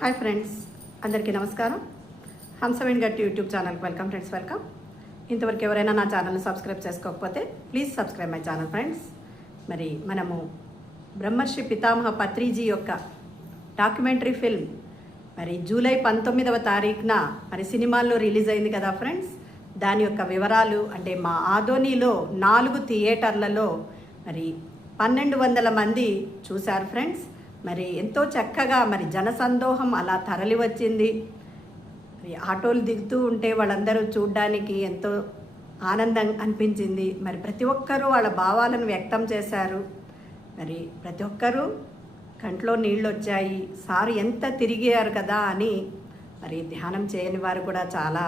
Hi friends, అందరికీ నమస్కారం. హంసవేణి గట్టి యూట్యూబ్ ఛానల్కి వెల్కమ్ ఫ్రెండ్స్, వెల్కమ్. ఇంతవరకు ఎవరైనా నా ఛానల్ని సబ్స్క్రైబ్ చేసుకోకపోతే please subscribe my channel friends. మరి మనము బ్రహ్మర్షి పితామహ పత్రిజీ యొక్క డాక్యుమెంటరీ ఫిల్మ్ మరి జూలై 19వ తారీఖున మరి సినిమాల్లో రిలీజ్ అయింది కదా ఫ్రెండ్స్. దాని యొక్క వివరాలు అంటే మా ఆదోనిలో 4 థియేటర్లలో మరి 1200 మంది చూశారు ఫ్రెండ్స్. మరి ఎంతో చక్కగా మరి జనసందోహం అలా తరలి వచ్చింది. మరి ఆటోలు దిగుతూ ఉంటే వాళ్ళందరూ చూడడానికి ఎంతో ఆనందం అనిపించింది. మరి ప్రతి ఒక్కరూ వాళ్ళ భావాలను వ్యక్తం చేశారు. మరి ప్రతి ఒక్కరూ కంట్లో నీళ్ళు వచ్చాయి. సారు ఎంత తిరిగారు కదా అని మరి ధ్యానం చేయని వారు కూడా చాలా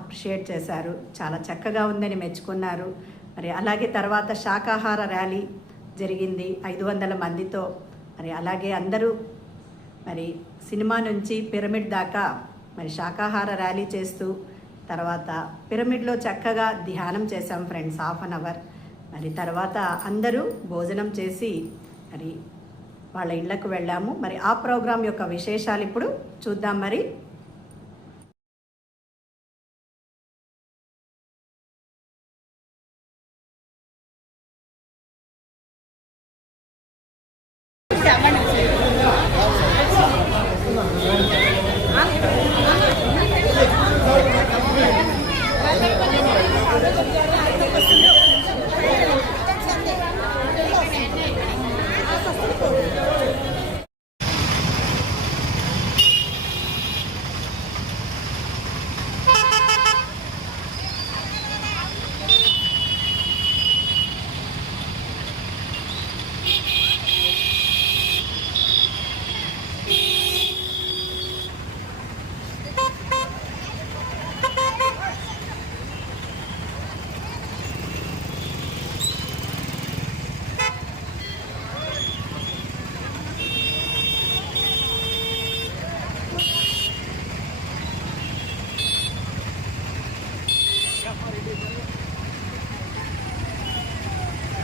అప్రిషియేట్ చేశారు. చాలా చక్కగా ఉందని మెచ్చుకున్నారు. మరి అలాగే తర్వాత శాకాహార ర్యాలీ జరిగింది 500 మందితో. మరి అలాగే అందరూ మరి సినిమా నుంచి పిరమిడ్ దాకా మరి శాకాహార ర్యాలీ చేస్తూ తర్వాత పిరమిడ్లో చక్కగా ధ్యానం చేశాం ఫ్రెండ్స్, 1/2 అవర్. మరి తర్వాత అందరూ భోజనం చేసి మరి వాళ్ళ ఇళ్లకు వెళ్ళాము. మరి ఆ ప్రోగ్రాం యొక్క విశేషాలు ఇప్పుడు చూద్దాం. మరి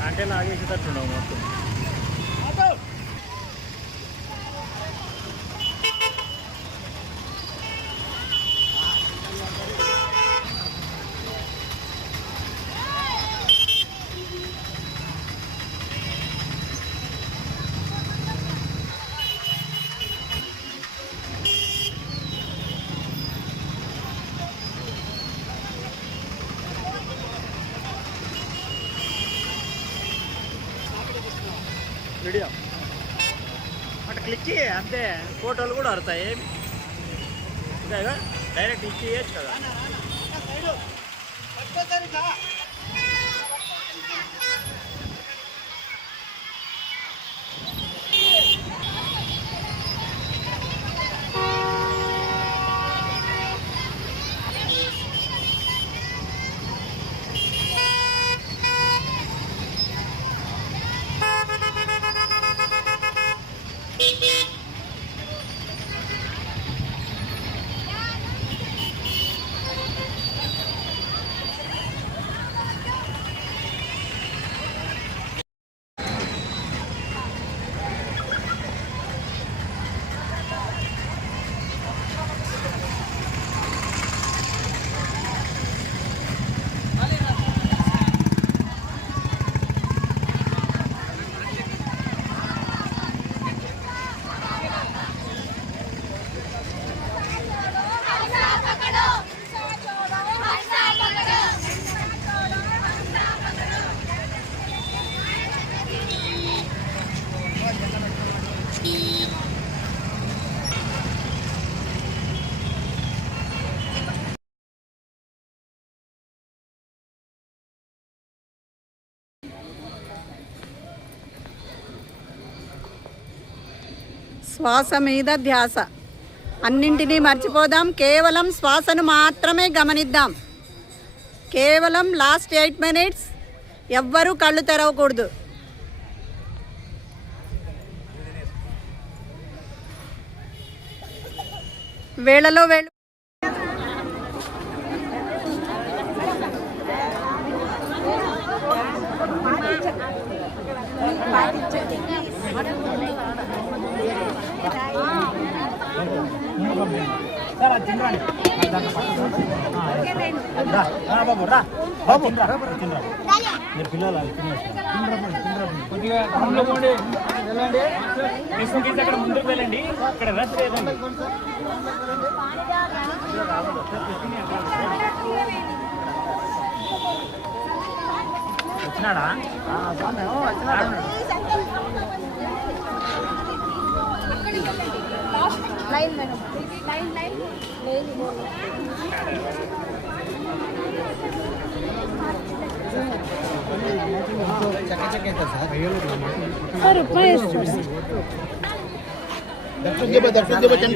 అంటే లాగేసేటట్టున్నావు మొత్తం. వీడియో అట్లా క్లిక్ చేయ అంతే, ఫోటోలు కూడా వస్తాయి. డైరెక్ట్ ఇచ్చి చేయొచ్చు కదా. శ్వాస మీద ధ్యాస, అన్నింటినీ మర్చిపోదాం. కేవలం శ్వాసను మాత్రమే గమనిద్దాం. కేవలం లాస్ట్ 8 minutes ఎవ్వరూ కళ్ళు తెరవకూడదు. వేళలో వేళ సార్ అది తినరాని బాబు రా బాబు తినరా మీరు పిల్లలు కొద్దిగా వెళ్ళండి అక్కడ ముందుకు వెళ్ళండి ఇక్కడ రష్ లేదండి వచ్చినాడా line madam line line sir दर्शन के बचन